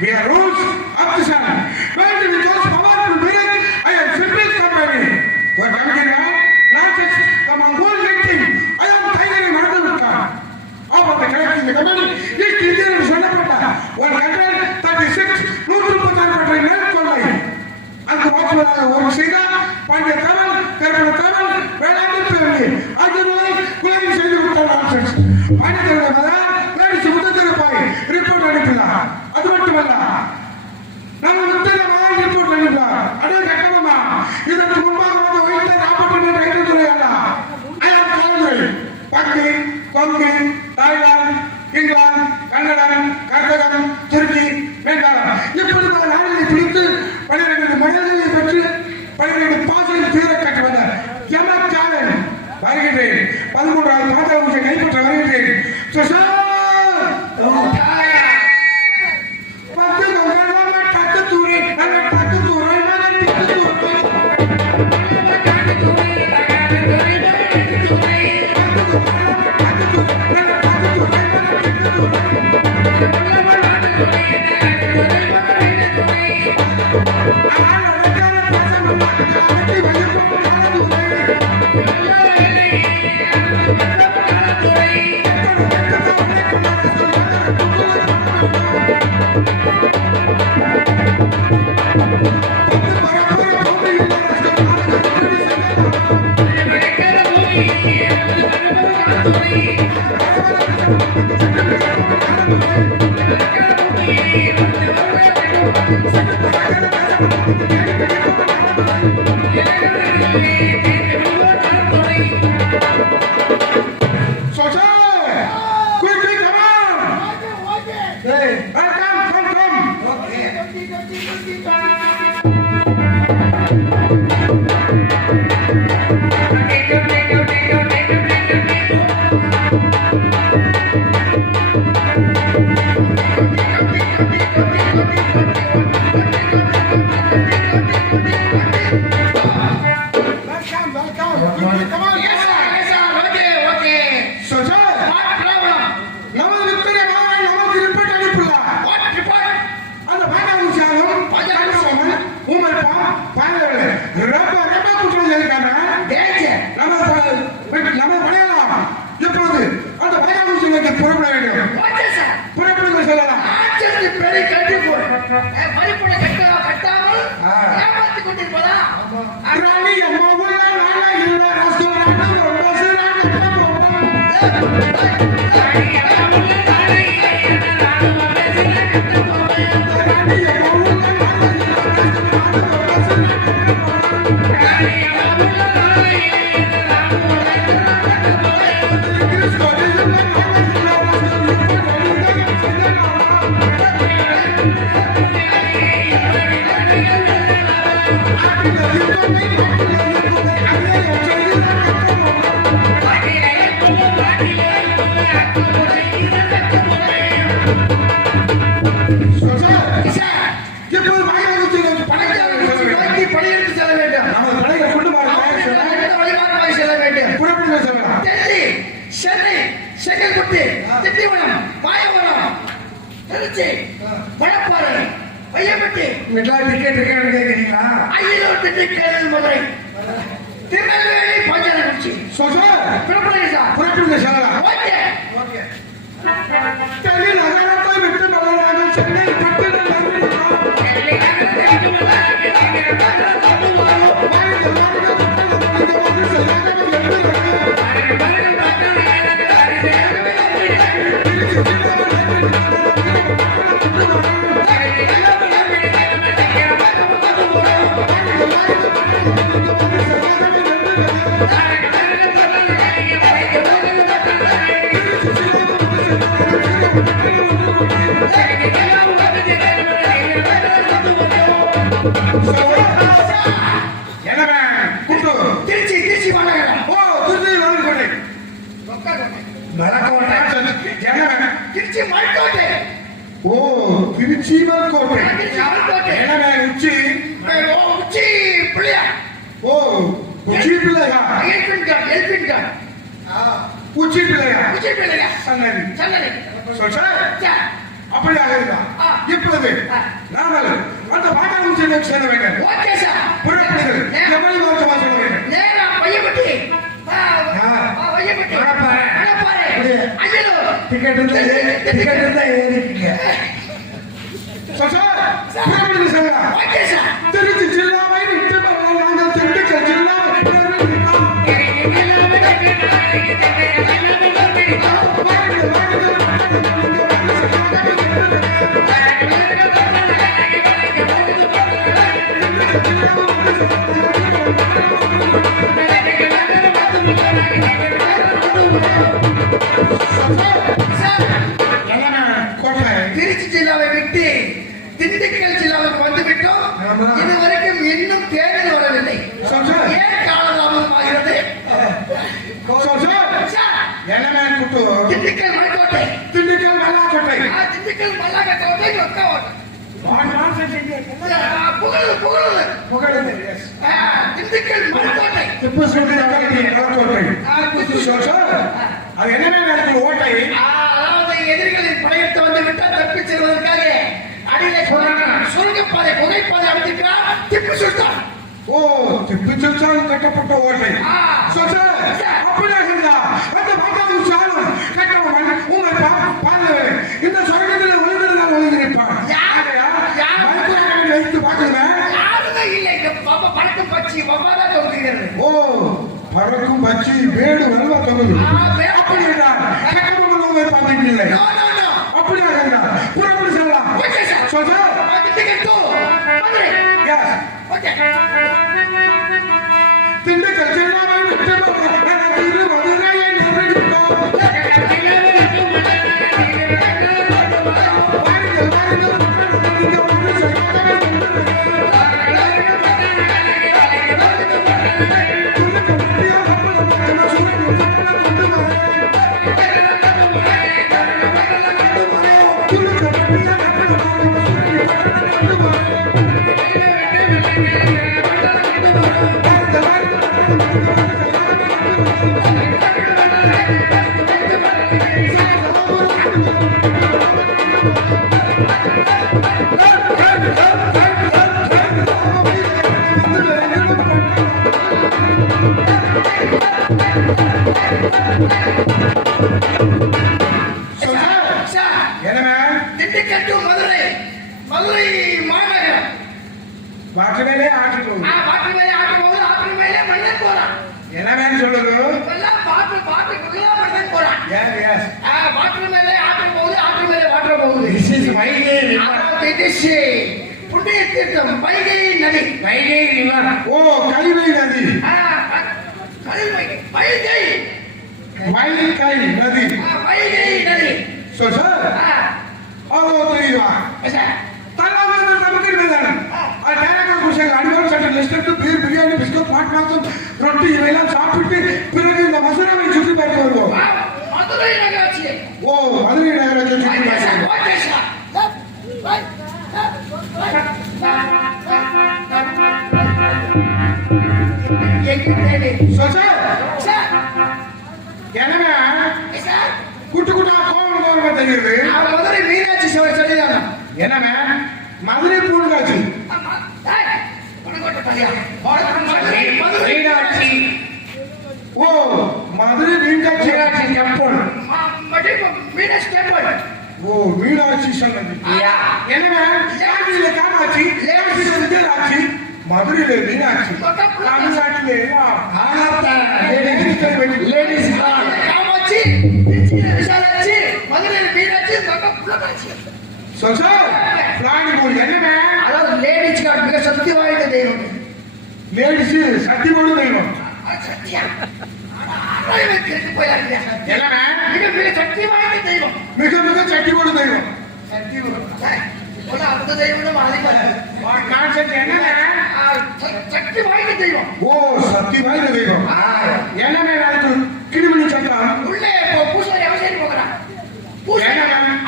We are rules of the sun. When we chose power to bring I am simple company. What I'm getting at? Not just the Mongol meeting. I am tired of another car. Over the character in the company, this teacher is one of the 136 Nutrupan Patri Nelkolai. And the watchman of Sina, Pandya Kamal, Terra Kamal, where I am family. I don't know where is the nonsense. I don't know that is Mutarapai, report on it. அது மட்டுமல்ல நம்ம உத்தரவாக report பண்ணிடலாம் அடே கட்டணமா இதற்கு முன்பாக வந்து வைத்த Robert ரைட்டர்துறையாளா ஐயா காலங்கள் பக்கு கொங்கு தாய்லாந்து இங்கிலாந்து கன்னடம் கர்நாடகம் துருக்கி மேற்காலம் இப்படி நாடுகளை பிடித்து 12 மெடல்களை பெற்று 12 பாசல் தீர கட்டி வந்த எமக்காலன் வருகின்றேன் 13வது பாதவத்தை கைப்பற்ற வருகின்றேன் What திண்டிவனம், மாயவரம், திருச்சி, மணப்பாறை, பையப்பட்டி, இங்கெல்லாம் டிக்கெட் இருக்கான்னு கேட்குறீங்களா? அரியலூர், திண்டுக்கல், மதுரை, திருநெல்வேலி, பஞ்சநகர்ச்சி. புறப்படுங்க சார். புறப்படுங்க சார். ஓகே. டெல்லி நகரத்தை விட்டு பலராக சென்னை பட்டணம் நகரில் டெல்லி நகரத்தை விட்டு திருச்சி மாநகரம். ஓ திருச்சி மலர்கோட்டை. திருச்சி மலைக்கோட்டை. ஓ திருச்சி மலர்கோட்டை. என்ன உச்சி உச்சி பிள்ளையார். ஓ உச்சி பிள்ளையா? உச்சி பிள்ளையா? சன்னதி. சார் அப்படியாக இருந்தா இப்பொழுது நாங்கள் அந்த பாட்டாளி செல்லுக்கு செல்ல வேண்டும். Okay sir. புறப்படுகிறது. எவ்வளவு மாற்றமா சொல்ல வேண்டும்? நேரா பையப்பட்டி, மணப்பாறை, அரியலூர். டிக்கெட் இருந்தா ஏறிக்கீங்க. புறப்படுகிறது செல்ல. Okay sir. திருச்சி ஜில்லாவை விட்டு நாங்கள் திண்டுக்கல் ஜில்லாவை திருச்சி ஜில்லாவை விட்டு திண்டுக்கல் ஜில்லாவுக்கு வந்துவிட்டோம். இதுவரைக்கும் இன்னும் தேர்தல் வரவில்லை. ஏன் காலதாமதமாகிறது? திண்டுக்கல் மலைக்கோட்டை. திண்டுக்கல் மல்லாக்கோட்டை. திண்டுக்கல் மல்லாக்கோட்டை. திண்டுக்கல் மலைக்கோட்டை. திப்பு சுல்தான் மலைக்கோட்டை. அது என்ன ஓட்டை? அதாவது எதிரிகளின் படையெடுத்து வந்து விட்டால் தப்பிச் செல்வதற்காக அடியிலே சுரங்கப்பாதை புகைப்பாதை அமைத்திருக்கிறார் திப்பு சுல்தான். ஓ திப்பு சுல்தான் கட்டப்பட்ட ஓட்டை. அப்படியாக இருந்தா அந்த பாட்டாளி சாலும் கட்டவன் உங்களை பார்த்து இந்த சொர்க்கத்தில் ஒளிந்திருந்தால் ஒளிந்திருப்பான். வைத்து பார்க்கிறேன். யாருமே இல்லை. பறக்கும் பட்சி வவ்வாறா தொங்குகிறது. ஓ பறக்கும் பட்சி வேடு வல்வா தொங்குது. அப்படி என்றால் கட்டவன் உங்களை பார்த்தீங்க. அப்படியாக இருந்தால் புறப்படி செல்லலாம். திண்டுக்கல் ஜில்லாவை விட்டு மதுரையை நகரிட்டோம். திண்டுக்கல் டு மதுரை, மதுரை மாநகரம். வாட்டு மேலே ஆட்டு போகுது. வாட்டு மேலே ஆட்டு போகுது. ஆட்டு மேலே மன்னன் போறான். என்ன வேணும் சொல்லுங்க. பாட்டுக்குள்ள மன்னன் போறான். வாட்டு மேலே ஆட்டு போகுது. ஆட்டு மேலே வாட்டு போகுது. புண்ணிய தீர்த்தம் வைகை நதி. வைகை ரிவர். ஓ கலிவை நதி. வைகை நதி. வைகை நதி. பிரியாணி பிஸ்கட் பாட் மாசம் ரொட்டி இவையெல்லாம் சாப்பிட்டு பிறகு இந்த மசூராவை சுற்றி பார்த்து வருவோம். மதுரை நகராட்சி. ஓ மதுரை நகராட்சி சுற்றி பார்த்து கூட்டு கூட்டா வருமா தெரியுது? அவன் மதுரை மீனாட்சி சொல்லிதாங்க. என்னங்க மதுரை பூங்காட்சி? ஆமா. டேய், உனக்கு பையா. மதுரை மீனாட்சி. ஓ மதுரை மீனாட்சி டெம்பிள். மீனாட்சி டெம்பிள். ஓ மீனாட்சி சொன்னது. ஐயா, என்னங்க காஞ்சியில காமாட்சி, லேடிஸ்ல விஜயராட்சி, மதுரையில மீனாட்சி, தமிழ்நாட்டிலே லேடிஸ் காமாட்சி, திருச்சியில விசாலாட்சி, மதுரையில மீனாட்சி, புள்ளக்காட்சி. பிளானி போய் என்னங்க அதாவது லேடிஸ் கார்டு மிக சக்தி வாய்ந்த தெய்வம். லேடிஸ் சத்தியமோடு தெய்வம். சத்தியா போயாங்க. என்னங்க மிக மிக சக்தி வாய்ந்த தெய்வம். மிக மிக சத்தியமோடு தெய்வம். அந்த தெய்வம் கான்செப்ட் என்னங்க சக்தி வாய்ந்த தெய்வம். ஓ சக்தி வாய்ந்த தெய்வம். என்னங்க அதுக்கு கிருமினி சட்டம் உள்ளே பூசாரி அவசரம் போகிறான். பூசாரி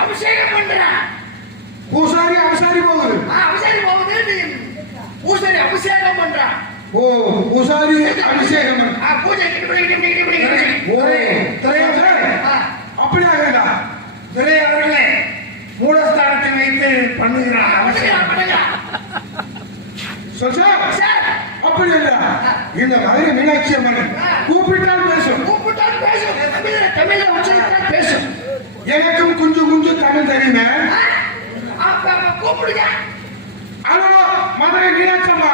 அபிஷேகம் பண்றான். பூசாரி அவசாரி போகுது. அவசரம் போகுது. பூசாரி அபிஷேகம் பண்றான். ஓ பூசாரி அபிஷேகம். பூஜை அப்படி ஆகுதா? துரை அவர்களே மூலஸ்தானத்தை வைத்து பண்ணுகிறார். அப்படி இல்ல இந்த மதுரை மீனாட்சி அம்மன் கூப்பிட்டால் பேசும். கூப்பிட்டால் பேசும். தமிழ்ல உச்சரித்தால் பேசும். எனக்கும் கொஞ்சம் கொஞ்சம் தமிழ் தெரியுங்க. கூப்பிடுங்க. ஹலோ மதுரை மீனாட்சி அம்மா.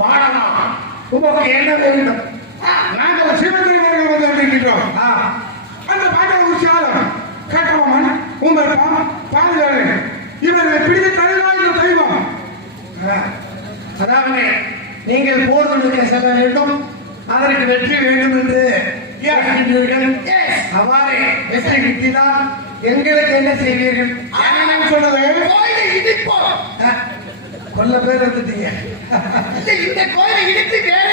பாடமா உமக்கு என்ன வேண்டும்? நாங்கள் சிவத்திரிவர்கள் வந்து கொண்டிருக்கிறோம். அந்த பாட்டை உற்சாகம் கட்டபொம்மன் உங்கள் பாதுகாப்பு இவர்களை பிடித்து தருவாய் தெய்வம். அதாவது நீங்கள் போர்களுக்கு செல்ல வேண்டும், அதற்கு வெற்றி வேண்டும் என்று கேட்கின்றீர்கள். அவ்வாறு வெற்றி கிட்டினால் எங்களுக்கு என்ன செய்வீர்கள்? என்ன சொல்றது? கோயிலை இடிப்போம். கொல்ல பேர் வந்துட்டீங்க. இந்த கோயிலை இடித்து வேற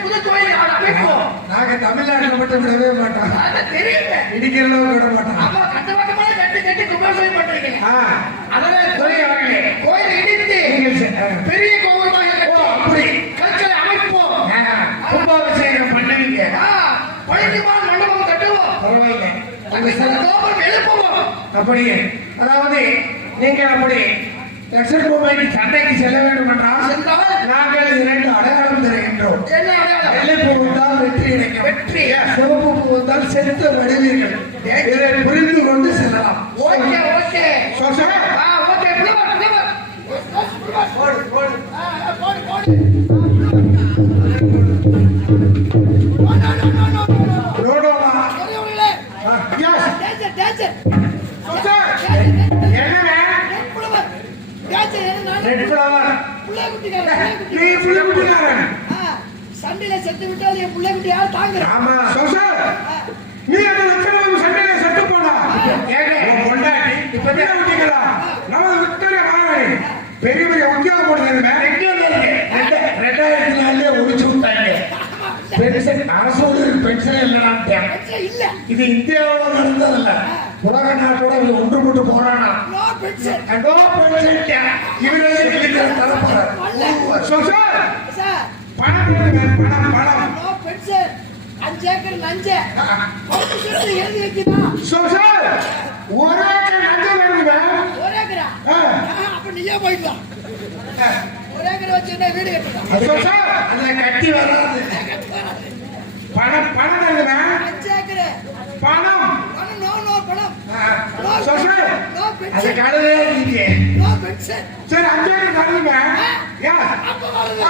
புது கோயில் அமைப்போம். நாங்க தமிழ்நாட்டில் மட்டும் விடவே மாட்டோம். தெரியல இடிக்கிற அளவுக்கு விட மாட்டோம். ஆமா கட்டவட்டமா கட்டி கட்டி கும்பாபிஷேகம் பண்றீங்க. அதனால துரை அவர்களே கோயிலை இடித்து பெரிய கோவிலாக கட்டி அப்படி கற்களை அமைப்போம். கும்பாபிஷேகம் பண்ணுவீங்க. பழனிமான் மண்டபம் கட்டுவோம். பரவாயில்லை. கோபுரம் எழுப்புவோம். அப்படியே அதாவது நீங்கள் அப்படி லட்சக்கோமைக்கு சந்தைக்கு செல்ல வேண்டும் என்றால் நாங்கள் 2 அடையாளம் தருகின்றோம். என்ன அடையாளம்? வெள்ளைப்பூ வந்தால் வெற்றி கிடைக்கும். வெற்றி. சிவப்பு பூ வந்தால் செத்து வடிவீர்கள். இதை புரிந்து கொண்டு செல்லலாம். ஓகே ஓகே ஓகே போடு போடு போடு போடு. ரோடோமா பெரியவர்களே எஸ் டேஞ்சர் டேஞ்சர் என்னங்க ரெட் ஃப்ளவர் நீ புள்ளிக்குட்டிக்காரன். சண்டையில செத்து விட்டால் என் பிள்ளைக்குட்டி யார் தாங்குறா? ஆமா நீ அந்த லட்சணம் சண்டையில செத்து போனா உன் பொண்டாட்டி இப்ப விட்டீங்களா? நம்ம விக்டோரியா மகாராணி பெரிய பெரிய உத்தியோகம் போடுறது. 2004 ஒழிச்சு விட்டாங்க. பென்ஷன் அரசோடு பென்ஷன் இல்லைனான். இல்ல இது இந்தியாவில் நடந்ததில்ல, உலக நாட்டோட ஒன்றுபட்டு போராடா. No pension. சார் பணம் பணம் பணம் நோ பென்ஷன். 5 ஏக்கர் நஞ்ச பர்மிஷன் எழுதி வைக்கிறா. ஒரே நஞ்சை வருதுங்க. ஒரு ஏக்கரா? அப்ப நீயே போயிடலாம். ஒரு ஏக்கர் வச்சு என்ன வீடு கட்டலாம்? அதுல கட்டி வராது. பணம் பணம் வருதுங்க. 5 ஏக்கர் பணம் பணம் நோ நோ பணம் நோ அது பென்ஷன். கடலே இருக்கு. No pension. சரி 5 ஏக்கர் தருதுங்க. அப்ப வருது.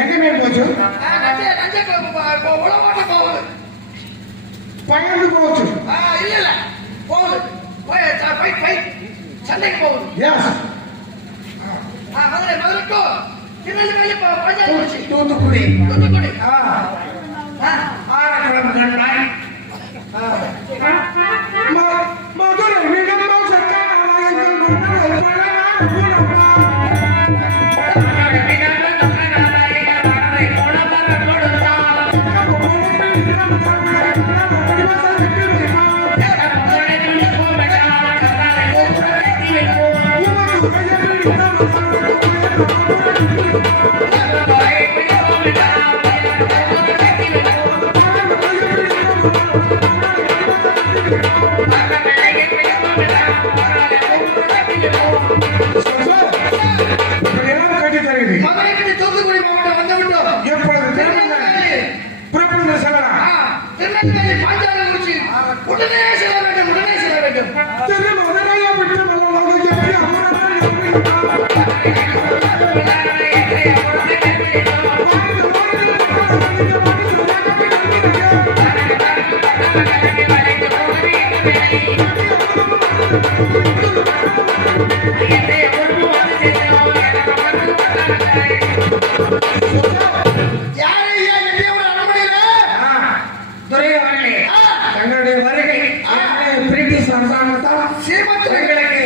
எங்க மேல் போச்சு? பயந்து போச்சு. இல்ல போகுது. சண்டைக்கு போகுது. Yes Madurai Madurai to Tirunelveli panchayat Thoothukudi. தூத்துக்குடி. ஆரக்கிழமை கண்டாய். மதுரை மிகவும் சக்கர மாவட்டம் வந்து விட்டோம். எப்பொழுது திருநெல்வேலி. புறப்பட்டு செல்லலாம். திருநெல்வேலி பாஞ்சாலங்குறிச்சி. உடனே செல்ல வேண்டும், உடனே செல்ல வேண்டும். திருமதுரையை விட்டு மலர்வாங்க எப்படி அமரனார் யாரையா எட்டயபுரம் அரண்மனையில? துரை அவர்களே, தங்களுடைய வருகை பிரிட்டிஷ் அரசாங்கத்தால் எங்களுக்கு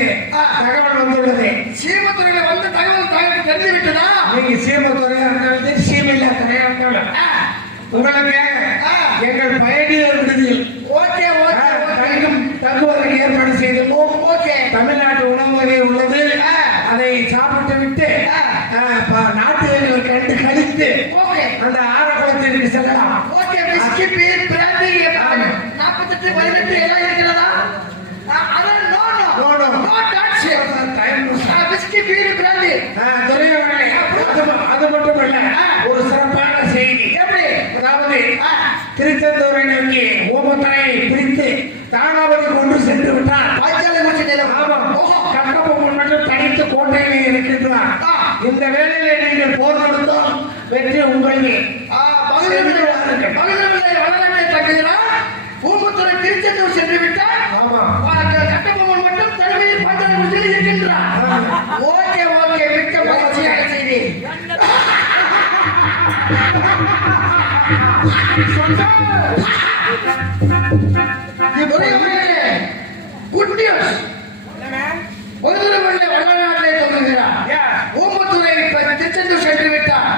தகவல் வந்துள்ளது. சீமத்துறையில வந்து தகவல் தெரிந்து விட்டதா? நீங்க சீமத்துறையா இருந்தாலும் சீமில்லா துறையா இருந்தாலும் உங்களுக்கு எங்கள் பயணியர் விடுதியில் ஓகே ஓகே தங்குவதற்கு ஏற்பாடு செய்துள்ளோம். ஓகே. தமிழ்நாட்டு உணவு வகை உள்ளது. அதை சாப்பிட்டு விட்டு நாட்டு எங்களை கண்டு கழித்து ஓகே. அந்த ஆரக்குளத்திற்கு செல்லலாம். ஓகே. விஸ்கி பீர் பிராந்தி 48 18 எல்லாம் இருக்கிறதா? அதான் no no no no dots. Time whisky beer brandy. துறையவர்களே, அது மட்டுமல்ல, ஒரு சிறப்பான செய்தி. எப்படி? அதாவது திருச்செந்தூரை நோக்கி ஓமத்தரையை பிரித்து தானாவதி கொண்டு சென்று விட்டார். பாஞ்சாலங்குறிச்சி நிலம். ஆமாம். கட்டபொம்மன் மட்டும் தனித்து கோட்டையிலே இருக்கின்றார். இந்த வேளையிலே நீங்கள் போர் நடத்தும் வெற்றி உங்களே. மகிழ்ச்சியை வளரத்தை தங்குகிறார். பூம்புத்துறை திருச்செந்தூர் சென்று விட்டார். கட்டபொம்மன் மட்டும் தலைமையில் பாஞ்சாலங்குறிச்சியில் இருக்கின்றார். Okay okay. மிக்க மகிழ்ச்சியான செய்தி. Good news. முதல்வர்களே வடநாட்டிலே தோன்றுகிறார். ஊம்பத்துறை திருச்செந்தூர் சென்று விட்டார்.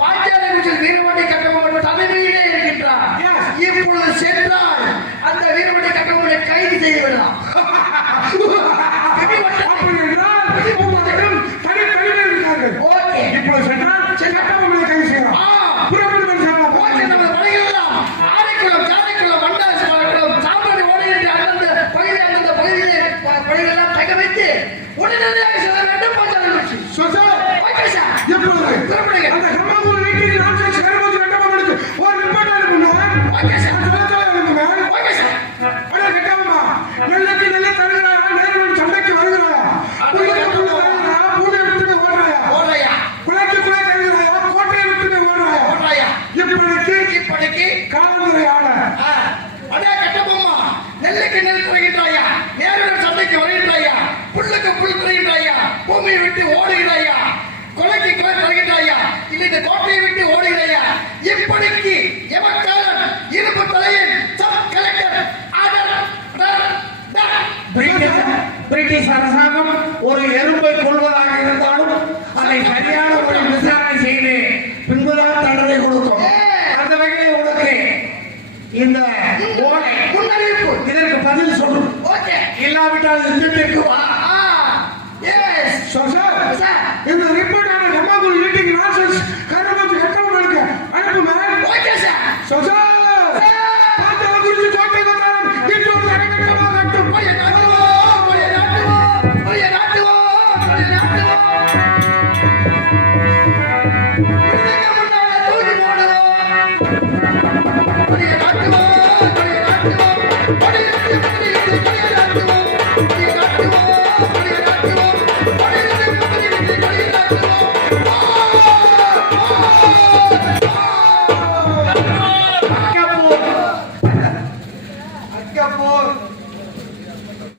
பாஞ்சாலங்குறிச்சியில் வீரபாண்டி கட்டபொம்மன் தலைமையிலே இருக்கின்றார். இப்பொழுது சென்றால் அந்த வீரபாண்டி கட்டபொம்மனை கைது செய்து விடலாம். ஓகே. இப்பொழுது சென்றால் கட்டபொம்மனை கைது செய்யலாம். புறப்பட்டு செல்லலாம். ஓகே. நமது படைகளெல்லாம் ஆரைக்குளம், காரைக்குளம், வண்டாசுமரம், சாம்படி ஓடுகின்ற அந்தந்த பகுதியிலே படைகளெல்லாம் தங்க வைத்து உடனடியாக செல்ல வேண்டும். பாஞ்சாலங்குறிச்சி. Okay sir. எப்பொழுது புறப்படுங்க. அந்த கம்மாபுரம் வீட்டில் ராஜா சேரும்போது கட்டபொம்மனுக்கு ஒரு ரிப்போர்ட் அனுப்புனார். Okay sir. Okay sir. அட கட்டபொம்மா, நெல்லுக்கு நெல்லை தருகிறாயா? நேருடன் சண்டைக்கு வருகிறாயா? புல்லுக்கு புல்லு தருகிறாயா? பூனை விட்டு ஓடுறாயா? ஓடுறாயா? குலைக்கு குலை தருகிறாயா? கோட்டையை விட்டு ஓடுறாயா? ஓடுறாயா? இப்படிக்கு காவல்துறை ஆள அடே கட்டபொம்மா, நெல்லுக்கு நெல் தருகின்றாயா? நேருடன் சண்டைக்கு வருகின்றாயா? புல்லுக்கு புல் தருகின்றாயா? பூமியை விட்டு ஓடுகிறாயா? கொலைக்கு கொலை தருகின்றாயா? இல்லை இந்த கோட்டையை விட்டு ஓடுகிறாயா? இப்படிக்கு எமக்காரன் இருப்பு தலையில் சப் கலெக்டர் பிரிட்டிஷ் அரசாங்கம் ஒரு எறும்பை கொள்வதாக இருந்தாலும் அதை சரியான ஒரு விசாரணை செய்து பின்புதான் தண்டனை கொடுக்கும். அந்த வகையில் உனக்கு இந்த ஓலை முன்னறிவிப்பு. இதற்கு பதில் சொல்லும். ஓகே. இல்லாவிட்டால் யுத்தத்திற்கு வா.